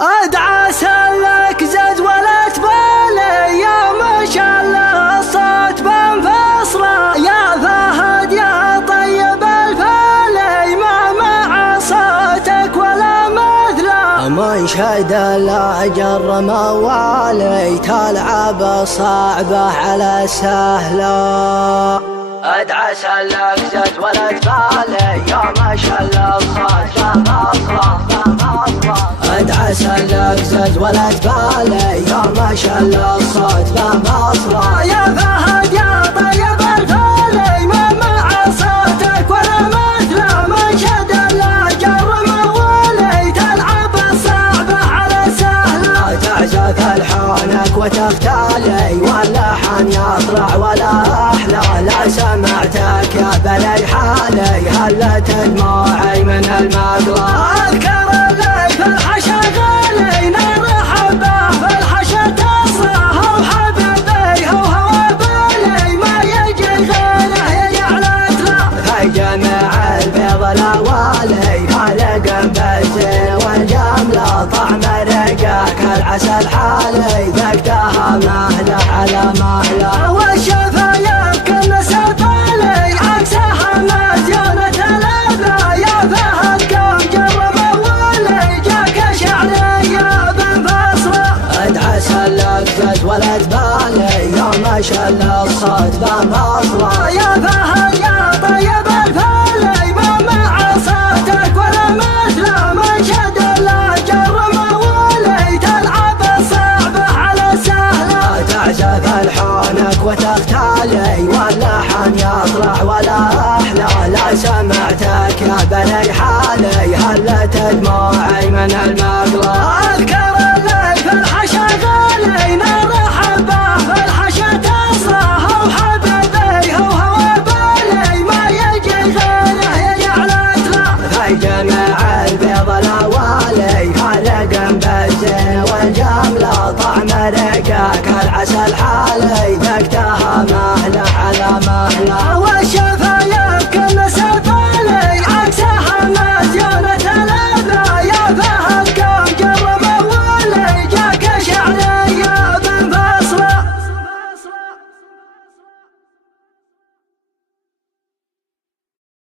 ادعى سلك زد ولا تبالي يا ما شاء الله الصوت بنفصله يا فهد يا طيب الفالي ما مع صوتك ولا مثله من شهد الاجر موالي تلعب صعبه على سهله ادعى سلك زد ولا تبالي يا ما شاء الله الصوت بنفصله ادعى سلك زد ولا تبالي يا ما شاء الله الصوت بنفصله يا فهد يا طيب الفالي ما مع صوتك ولا مثله من شد الاجر موالي تلعب الصعبه على سهله تعزف الحانك وتختالي واللحن يطلع ولا احلى لا سمعتك يا بلي حالي هلت دموعي من المقلى اذكر الليل في الحشا غالي نار حبه في الحشا تصرخ وحبيبي هو بالي ما يجي غيره يجعلت له في جميع البيض الاوالي خالق بالزين والجمله طعم رقاك العسل حالي ذقتها مهله على مهله والشفايف كل سفالي عكسها مزيونة الابله يا فهد قوم جرب اولي جاك شعريه بنفصله ادعى سلك زد ولا تبالي يا ما شاء الله الصوت بنفصله يا فهد يا طيب الفالي ما مع صوتك ولا مثله من شد الاجر موالي تلعب الصعبه على سهله تعزف الحانك وتختالي واللحن يطلع ولا احلى لا سمعتك يا بلي حالي هلت دموعي من المقلى اذكر الليل في الحشا غالي نار حبه في الحشا تصرخ وحبيبي هو بالي ما يجي غيره يجعلت له في جميع البيض الاوالي خالق بالزين والجمله طعم رقاك العسل حالي ذقتها مهله على مهله